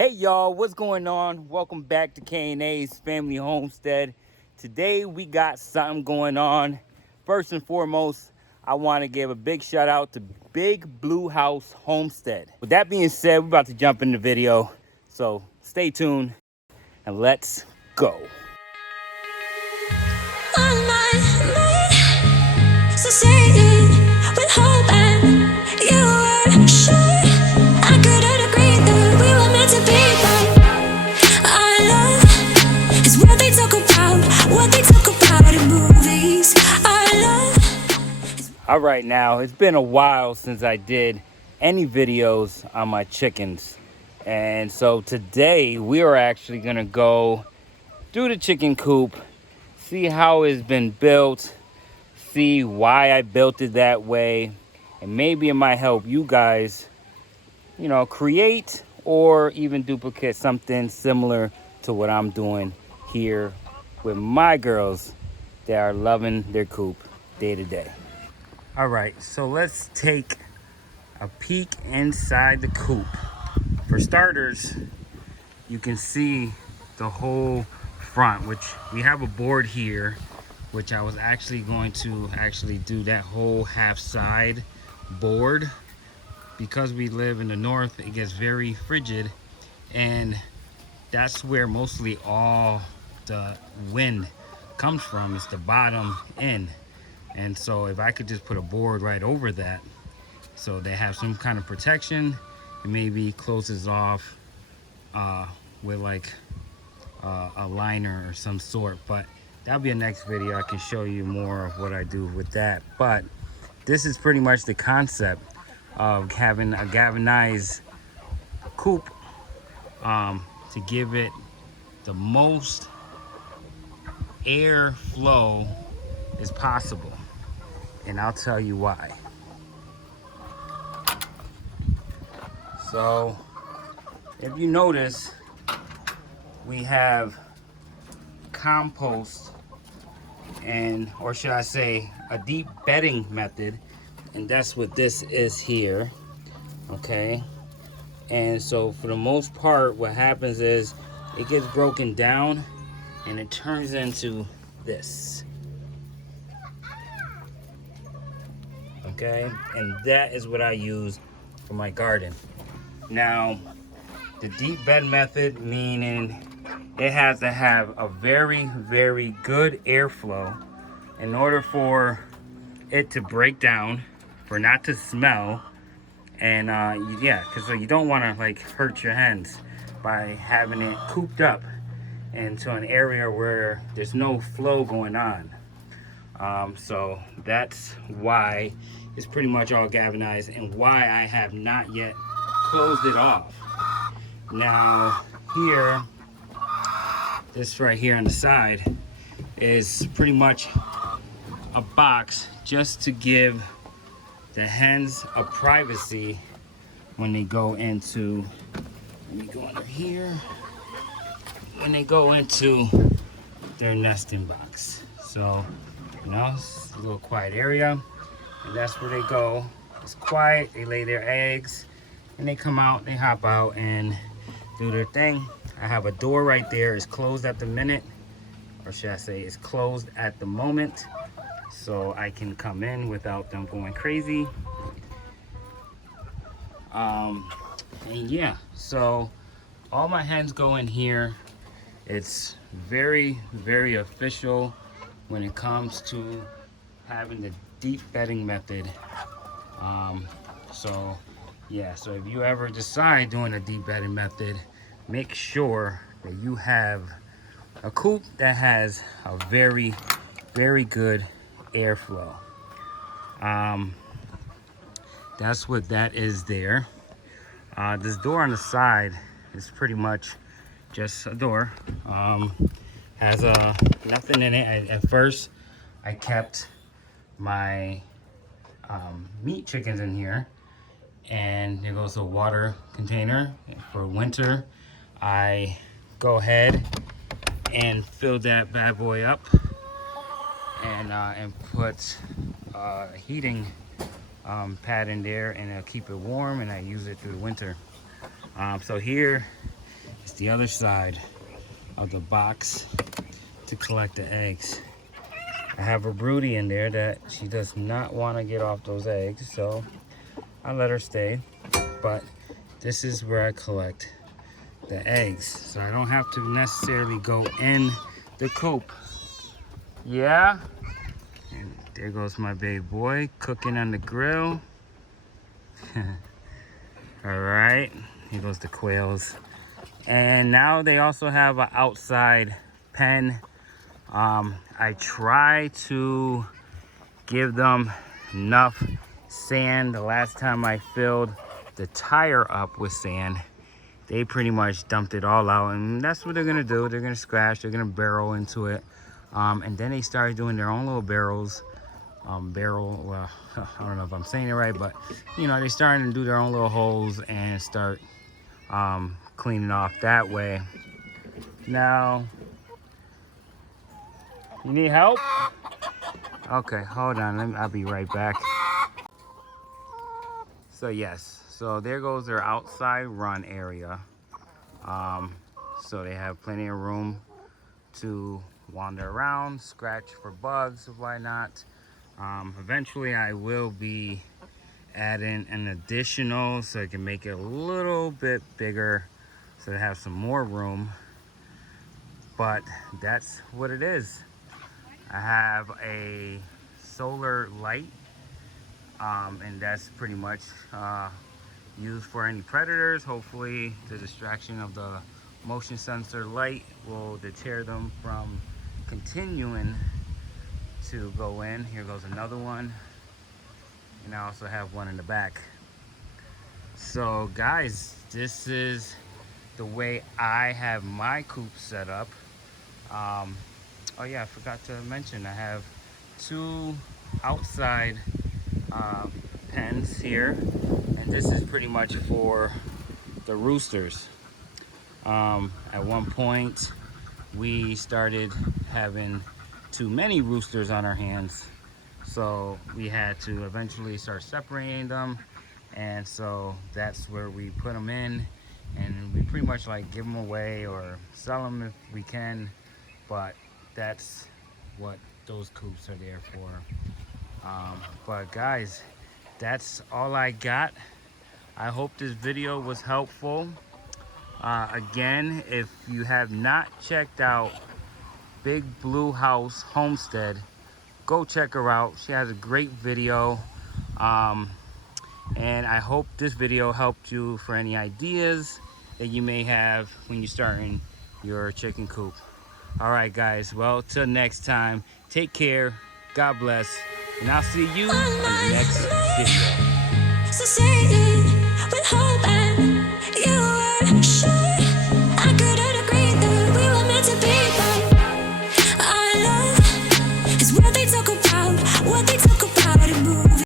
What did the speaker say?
Hey y'all, what's going on? Welcome back to K&A's Family Homestead. Today we got something going on. First and foremost, I want to give a big shout out to Big Blue House Homestead. With that being said, we're about to jump in the video. So stay tuned and let's go. On my mind, so say it with hope and you were sure I couldn't agree that we were meant to be, but our love is what they talk about in movies. Our love. All right, now it's been a while since I did any videos on my chickens. And so today we are actually gonna go do the chicken coop, see how it's been built, see why I built it that way, and maybe it might help you guys, create or even duplicate something similar to what I'm doing here with my girls that are loving their coop day to day. All right, so let's take a peek inside the coop. For starters, you can see the whole front, which we have a board here, which I was actually going to do that whole half side board. Because we live in the north, it gets very frigid, and that's where mostly all the wind comes from, is the bottom end. And so if I could just put a board right over that so they have some kind of protection, and maybe closes off with like a liner or some sort. But that'll be a next video. I can show you more of what I do with that. But this is pretty much the concept of having a galvanized coop to give it the most air flow as possible. And I'll tell you why. So if you notice, we have compost, and or should I say a deep bedding method, and that's what this is here. Okay, and so for the most part what happens is it gets broken down and it turns into this. Okay, and that is what I use for my garden. Now the deep bed method, meaning it has to have a very, very good airflow in order for it to break down, for not to smell, and yeah, because you don't want to like hurt your hens by having it cooped up into an area where there's no flow going on. So that's why it's pretty much all galvanized, and why I have not yet closed it off. Now here, this right here on the side is pretty much a box just to give the hens a privacy when they go into, let me go under here, when they go into their nesting box. So, it's a little quiet area, and that's where they go. It's quiet, they lay their eggs, and they come out, they hop out and do their thing. I have a door right there. It's closed at the minute, or should I say it's closed at the moment, so I can come in without them going crazy. And yeah, so all my hens go in here. It's very, very official when it comes to having the deep bedding method. So yeah, so if you ever decide doing a deep bedding method, make sure that you have a coop that has a very, very good airflow. That's what that is there. This door on the side is pretty much just a door. Has nothing in it. At first I kept my meat chickens in here, and there goes a water container for winter. I go ahead and fill that bad boy up, and put a heating pad in there, and I'll keep it warm, and I use it through the winter. So here It's the other side of the box to collect the eggs. I have a broody in there that she does not want to get off those eggs, so I let her stay. But this is where I collect the eggs, so I don't have to necessarily go in the coop. Yeah, and there goes my baby boy cooking on the grill. All right, here goes the quails. And now they also have an outside pen. I try to give them enough sand. The last time I filled the tire up with sand, they pretty much dumped it all out, and that's what they're gonna do. They're gonna scratch, they're gonna barrel into it. And then they started doing their own little barrels. Well, I don't know if I'm saying it right, but you know, they starting to do their own little holes and start cleaning off that way. Now, you need help? Okay, hold on, I'll be right back. So yes, so there goes their outside run area. So they have plenty of room to wander around, scratch for bugs and whatnot. Eventually I will be adding an additional so I can make it a little bit bigger so they have some more room. But that's what it is. I have a solar light, and that's pretty much used for any predators. Hopefully the distraction of the motion sensor light will deter them from continuing to go in. Here goes another one, and I also have one in the back. So guys, this is the way I have my coop set up. Oh yeah, I forgot to mention I have two outside pens here, and this is pretty much for the roosters. At one point we started having too many roosters on our hands, so we had to eventually start separating them, and so that's where we put them in, and we pretty much like give them away or sell them if we can, but that's what those coops are there for. But guys, that's all I got. I hope this video was helpful. Again, if you have not checked out Big Blue House Homestead, go check her out. She has a great video. And I hope this video helped you for any ideas that you may have when you're starting your chicken coop. All right, guys. Well, till next time, take care. God bless. And I'll see you in the next video. So say